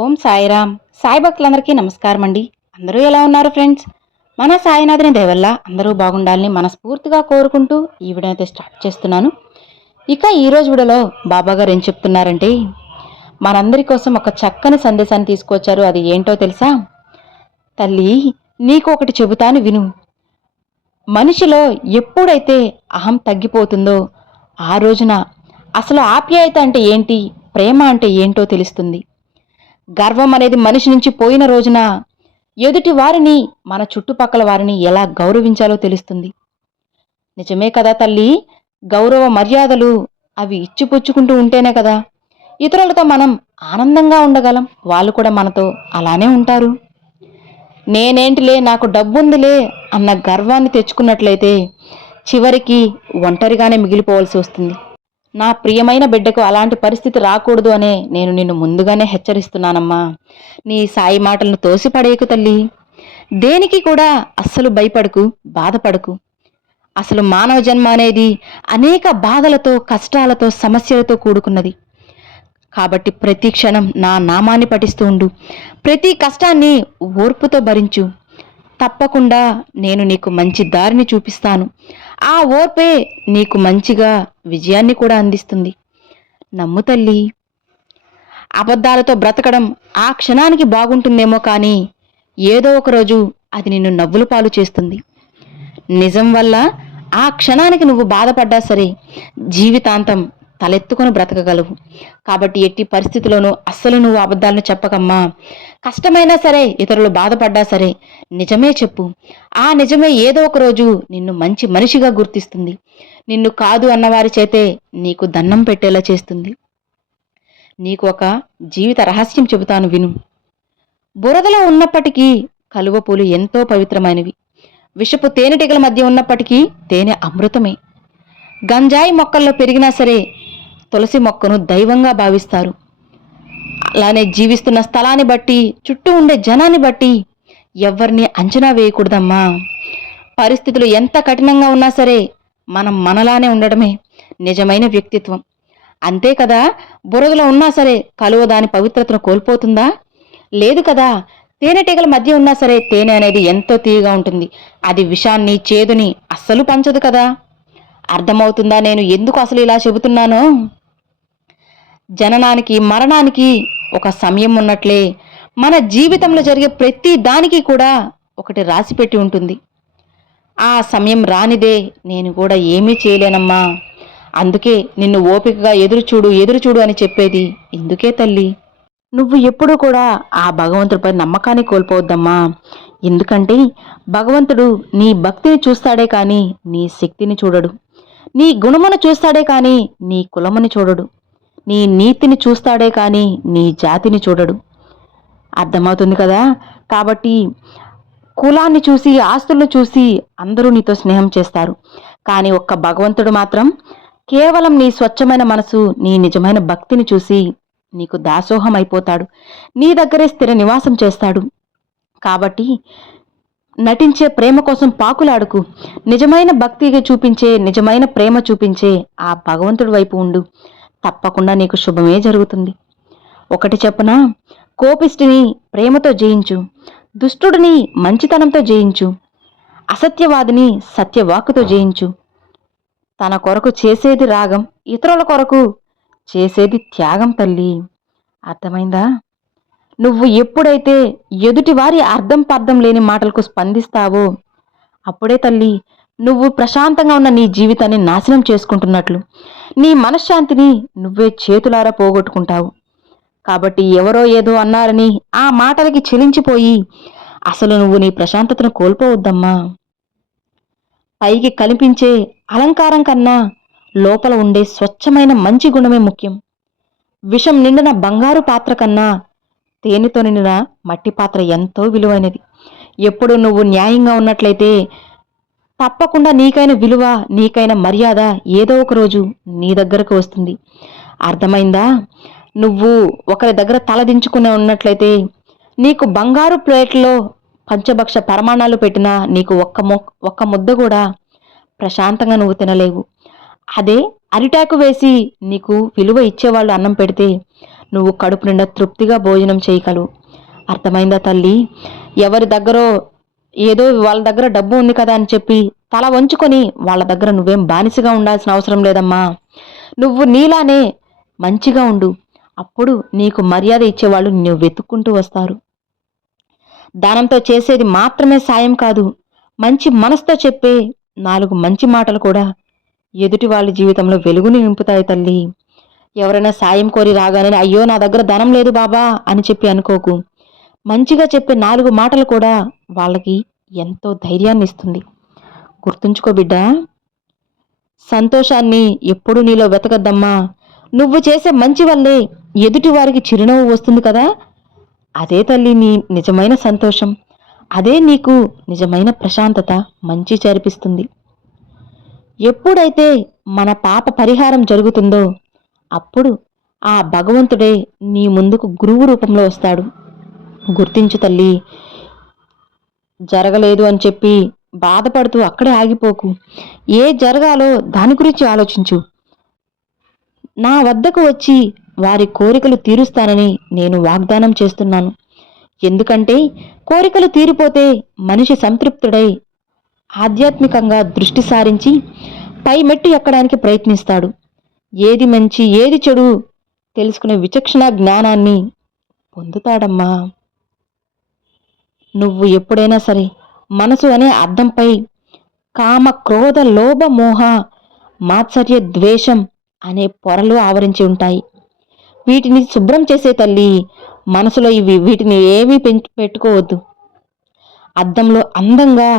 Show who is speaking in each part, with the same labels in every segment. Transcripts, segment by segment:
Speaker 1: ఓం సాయిరామ్. సాయి భక్తులందరికీ నమస్కారం అండి అందరూ ఎలా ఉన్నారు ఫ్రెండ్స్? మన సాయినాథుని దయవల్ల అందరూ బాగుండాలని మనస్ఫూర్తిగా కోరుకుంటూ ఈ వీడియో అయితే స్టార్ట్ చేస్తున్నాను. ఇక ఈరోజు వీడియోలో బాబా గారు ఏం చెప్తున్నారంటే మనందరి కోసం ఒక చక్కని సందేశాన్ని తీసుకొచ్చారు. అది ఏంటో తెలుసా? తల్లి నీకు ఒకటి చెబుతాను విను. మనిషిలో ఎప్పుడైతే అహం తగ్గిపోతుందో ఆ రోజున అసలు ఆప్యాయత అంటే ఏంటి? ప్రేమ అంటే ఏంటో తెలుస్తుంది. గర్వం అనేది మనిషి నుంచి పోయిన రోజున ఎదుటి వారిని మన చుట్టుపక్కల వారిని ఎలా గౌరవించాలో తెలుస్తుంది. నిజమే కదా తల్లి? గౌరవ మర్యాదలు అవి ఇచ్చిపుచ్చుకుంటూ ఉంటేనే కదా. ఇతరులతో మనం ఆనందంగా ఉండగలం. వాళ్ళు కూడా మనతో అలానే ఉంటారు. నేనేంటిలే నాకు డబ్బుందిలే అన్న గర్వాన్ని తెచ్చుకున్నట్లయితే చివరికి ఒంటరిగానే మిగిలిపోవాల్సి వస్తుంది. నా ప్రియమైన బిడ్డకు అలాంటి పరిస్థితి రాకూడదు అనే నేను నిన్ను ముందుగానే హెచ్చరిస్తున్నానమ్మా. నీ సాయి మాటలను తోసిపడేయకు తల్లి. దేనికి కూడా అస్సలు భయపడకు బాధపడకు. అసలు మానవ జన్మ అనేది అనేక బాధలతో కష్టాలతో సమస్యలతో కూడుకున్నది. కాబట్టి ప్రతి క్షణం నా నామాన్ని పఠిస్తూ ఉండు. ప్రతి కష్టాన్ని ఓర్పుతో భరించు. తప్పకుండా నేను నీకు మంచి దారిని చూపిస్తాను. ఆ ఓర్పే నీకు మంచిగా విజయాన్ని కూడా అందిస్తుంది. నమ్ము తల్లి. అబద్ధాలతో బ్రతకడం ఆ క్షణానికి బాగుంటుందేమో కానీ ఏదో ఒక రోజు అది నిన్ను నవ్వులు పాలు చేస్తుంది. నిజం వల్ల ఆ క్షణానికి నువ్వు బాధపడ్డా సరే జీవితాంతం తలెత్తుకొని బ్రతకగలవు. కాబట్టి ఎట్టి పరిస్థితుల్లోనూ అస్సలు నువ్వు అబద్ధాలను చెప్పకమ్మా. కష్టమైనా సరే ఇతరులు బాధపడ్డా సరే నిజమే చెప్పు. ఆ నిజమే ఏదో ఒక రోజు నిన్ను మంచి మనిషిగా గుర్తిస్తుంది. నిన్ను కాదు అన్నవారి చేతే నీకు దండం పెట్టేలా చేస్తుంది. నీకు ఒక జీవిత రహస్యం చెబుతాను విను. బురదలో ఉన్నప్పటికీ కలువ పూలు ఎంతో పవిత్రమైనవి. విషపు తేనెటీగల మధ్య ఉన్నప్పటికీ తేనె అమృతమే. గంజాయి మొక్కల్లో పెరిగినా సరే తులసి మొక్కను దైవంగా భావిస్తారు. అలానే జీవిస్తున్న స్థలాన్ని బట్టి చుట్టూ ఉండే జనాన్ని బట్టి ఎవరిని అంచనా వేయకూడదమ్మా. పరిస్థితులు ఎంత కఠినంగా ఉన్నా సరే మనం మనలానే ఉండడమే నిజమైన వ్యక్తిత్వం. అంతే కదా? బురదలో ఉన్నా సరే కలువ దాని పవిత్రతను కోల్పోతుందా? లేదు కదా? తేనెటీగల మధ్య ఉన్నా సరే తేనె అనేది ఎంతో తీయగా ఉంటుంది. అది విషాన్ని చేదుని అస్సలు పంచదు కదా? అర్థమవుతుందా నేను ఎందుకు అసలు ఇలా చెబుతున్నానో? జననానికి మరణానికి ఒక సమయం ఉన్నట్లే మన జీవితంలో జరిగే ప్రతి దానికి కూడా ఒకటి రాసిపెట్టి ఉంటుంది. ఆ సమయం రానిదే నేను కూడా ఏమీ చేయలేనమ్మా. అందుకే నిన్ను ఓపికగా ఎదురుచూడు ఎదురుచూడు అని చెప్పేది ఇందుకే తల్లి? నువ్వు ఎప్పుడూ కూడా ఆ భగవంతుడిపై నమ్మకాన్ని కోల్పోవద్దమ్మా. ఎందుకంటే భగవంతుడు నీ భక్తిని చూస్తాడే కానీ నీ శక్తిని చూడడు. నీ గుణమును చూస్తాడే కానీ నీ కులమును చూడడు. నీ నీతిని చూస్తాడే కానీ నీ జాతిని చూడడు. అర్థమవుతుంది కదా? కాబట్టి కులాన్ని చూసి ఆస్తులను చూసి అందరూ నీతో స్నేహం చేస్తారు. కానీ ఒక్క భగవంతుడు మాత్రం కేవలం నీ స్వచ్ఛమైన మనసు నీ నిజమైన భక్తిని చూసి నీకు దాసోహం అయిపోతాడు నీ దగ్గరే స్థిర నివాసం చేస్తాడు. కాబట్టి నటించే ప్రేమ కోసం పాకులాడుకు. నిజమైన భక్తిగా చూపించే నిజమైన ప్రేమ చూపించే ఆ భగవంతుడి వైపు ఉండు. తప్పకుండా నీకు శుభమే జరుగుతుంది. ఒకటి చెప్పున కోపిష్టిని ప్రేమతో జయించు దుష్టుడిని మంచితనంతో జయించు అసత్యవాదిని సత్యవాకుతో జయించు. తన కొరకు చేసేది రాగం ఇతరుల కొరకు చేసేది త్యాగం తల్లి. అర్థమైందా? నువ్వు ఎప్పుడైతే ఎదుటివారి అర్థం పర్థం లేని మాటలకు స్పందిస్తావో అప్పుడే తల్లి నువ్వు ప్రశాంతంగా ఉన్న నీ జీవితాన్ని నాశనం చేసుకుంటున్నట్లు. నీ మనశ్శాంతిని నువ్వే చేతులారా పోగొట్టుకుంటావు. కాబట్టి ఎవరో ఏదో అన్నారని ఆ మాటలకి చెలించిపోయి అసలు నువ్వు నీ ప్రశాంతతను కోల్పోవద్దమ్మా. పైకి కనిపించే అలంకారం కన్నా లోపల ఉండే స్వచ్ఛమైన మంచి గుణమే ముఖ్యం. విషం నిండిన బంగారు పాత్ర కన్నా తేనెతో నిండిన మట్టి పాత్ర ఎంతో విలువైనది. ఎప్పుడు నువ్వు న్యాయంగా ఉన్నట్లయితే తప్పకుండా నీకైన విలువ నీకైన మర్యాద ఏదో ఒక రోజు నీ దగ్గరకు వస్తుంది. అర్థమైందా? నువ్వు ఒకరి దగ్గర తలదించుకునే ఉన్నట్లయితే నీకు బంగారు ప్లేట్లో పంచభక్ష పరమాణాలు పెట్టినా నీకు ఒక్క మొ ఒక్క ముద్ద కూడా ప్రశాంతంగా నువ్వు తినలేవు. అదే అరిటాకు వేసి నీకు విలువ ఇచ్చేవాళ్ళు అన్నం పెడితే నువ్వు కడుపు నిండా తృప్తిగా భోజనం చేయగలవు. అర్థమైందా తల్లి? ఎవరి దగ్గరో ఏదో వాళ్ళ దగ్గర డబ్బు ఉంది కదా అని చెప్పి తల వంచుకొని వాళ్ళ దగ్గర నువ్వేం బానిసగా ఉండాల్సిన అవసరం లేదమ్మా. నువ్వు నీలానే మంచిగా ఉండు. అప్పుడు నీకు మర్యాద ఇచ్చేవాళ్ళు నువ్వు వెతుక్కుంటూ వస్తారు. దానంతో చేసేది మాత్రమే సాయం కాదు. మంచి మనసుతో చెప్పే నాలుగు మంచి మాటలు కూడా ఎదుటి వాళ్ళ జీవితంలో వెలుగుని నింపుతాయి తల్లి. ఎవరైనా సాయం కోరి రాగానే అయ్యో నా దగ్గర ధనం లేదు బాబా అని చెప్పి అనుకోకు. మంచిగా చెప్పే నాలుగు మాటలు కూడా వాళ్ళకి ఎంతో ధైర్యాన్ని ఇస్తుంది. గుర్తుంచుకో బిడ్డ సంతోషాన్ని ఎప్పుడు నీలో వెతకద్దమ్మా. నువ్వు చేసే మంచి వల్లే ఎదుటి వారికి చిరునవ్వు వస్తుంది కదా? అదే తల్లి నీ నిజమైన సంతోషం. అదే నీకు నిజమైన ప్రశాంతత మంచి చేర్పిస్తుంది. ఎప్పుడైతే మన పాప పరిహారం జరుగుతుందో అప్పుడు ఆ భగవంతుడే నీ ముందుకు గురువు రూపంలో వస్తాడు. గుర్తించు తల్లి. జరగలేదు అని చెప్పి బాధపడుతూ అక్కడే ఆగిపోకు. ఏ జరగాలో దాని గురించి ఆలోచించు. నా వద్దకు వచ్చి వారి కోరికలు తీరుస్తానని నేను వాగ్దానం చేస్తున్నాను. ఎందుకంటే కోరికలు తీరిపోతే మనిషి సంతృప్తుడై ఆధ్యాత్మికంగా దృష్టి సారించి పై మెట్టు ఎక్కడానికి ప్రయత్నిస్తాడు. ఏది మంచి ఏది చెడు తెలుసుకునే విచక్షణ జ్ఞానాన్ని పొందుతాడమ్మా. నువ్వు ఎప్పుడైనా సరే మనసు అనే అర్థంపై కామ క్రోధ లోభ మోహ మాత్సర్య ద్వేషం అనే పొరలు ఆవరించి ఉంటాయి. వీటిని శుభ్రం చేసే తల్లి మనసులో ఇవి వీటిని ఏమీ పెట్టుకోవద్దు. అద్దంలో అందంగా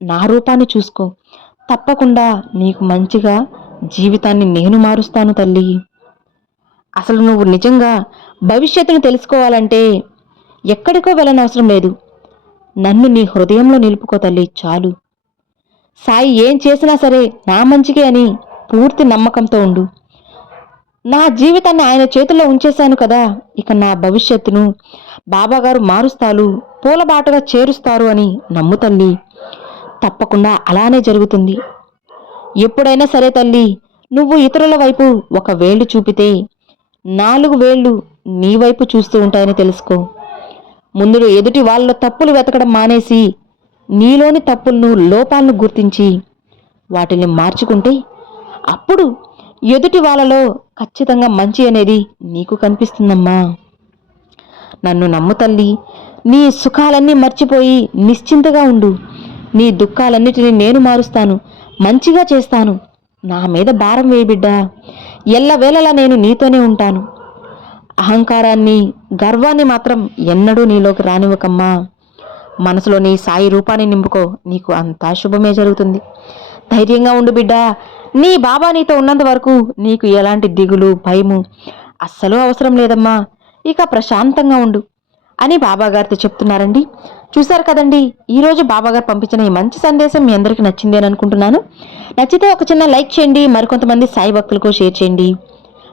Speaker 1: నా రూపాన్ని చూసుకో. తప్పకుండా నీకు మంచిగా జీవితాన్ని నేను మారుస్తాను తల్లి. అసలు నువ్వు నిజంగా భవిష్యత్తును తెలుసుకోవాలంటే ఎక్కడికో వెళ్ళనవసరం లేదు. నన్ను నీ హృదయంలో నిలుపుకో తల్లి చాలు. సాయి ఏం చేసినా సరే నా మంచికే అని పూర్తి నమ్మకంతో ఉండు. నా జీవితాన్ని ఆయన చేతుల్లో ఉంచేశాను కదా ఇక నా భవిష్యత్తును బాబాగారు మారుస్తారు పూలబాటగా చేరుస్తారు అని నమ్ము తల్లి. తప్పకుండా అలానే జరుగుతుంది. ఎప్పుడైనా సరే తల్లి నువ్వు ఇతరుల వైపు ఒక వేళ్ళు చూపితే నాలుగు వేళ్ళు నీ వైపు చూస్తూ ఉంటాయని తెలుసుకో. ముందు ఎదుటి వాళ్ళ తప్పులు వెతకడం మానేసి నీలోని తప్పులను లోపాలను గుర్తించి వాటిని మార్చుకుంటే అప్పుడు ఎదుటి వాళ్ళలో ఖచ్చితంగా మంచి అనేది నీకు కనిపిస్తుందమ్మా. నన్ను నమ్ము తల్లి నీ సుఖాలన్నీ మర్చిపోయి నిశ్చింతగా ఉండు. నీ దుఃఖాలన్నిటినీ నేను మారుస్తాను మంచిగా చేస్తాను. నా మీద భారం వేయబిడ్డా ఎల్లవేళలా నేను నీతోనే ఉంటాను. అహంకారాన్ని గర్వాన్ని మాత్రం ఎన్నడూ నీలోకి రానివ్వకమ్మా. మనసులో నీ సాయి రూపాన్ని నింపుకో. నీకు అంతా శుభమే జరుగుతుంది. ధైర్యంగా ఉండు బిడ్డ. నీ బాబా నీతో ఉన్నంత వరకు నీకు ఎలాంటి దిగులు భయము అస్సలు అవసరం లేదమ్మా. ఇక ప్రశాంతంగా ఉండు అని బాబాగారితో చెప్తున్నారండి. చూశారు కదండి ఈరోజు బాబాగారు పంపించిన ఈ మంచి సందేశం మీ అందరికీ నచ్చింది అని అనుకుంటున్నాను. నచ్చితే ఒక చిన్న లైక్ చేయండి. మరికొంతమంది సాయి భక్తులకు షేర్ చేయండి.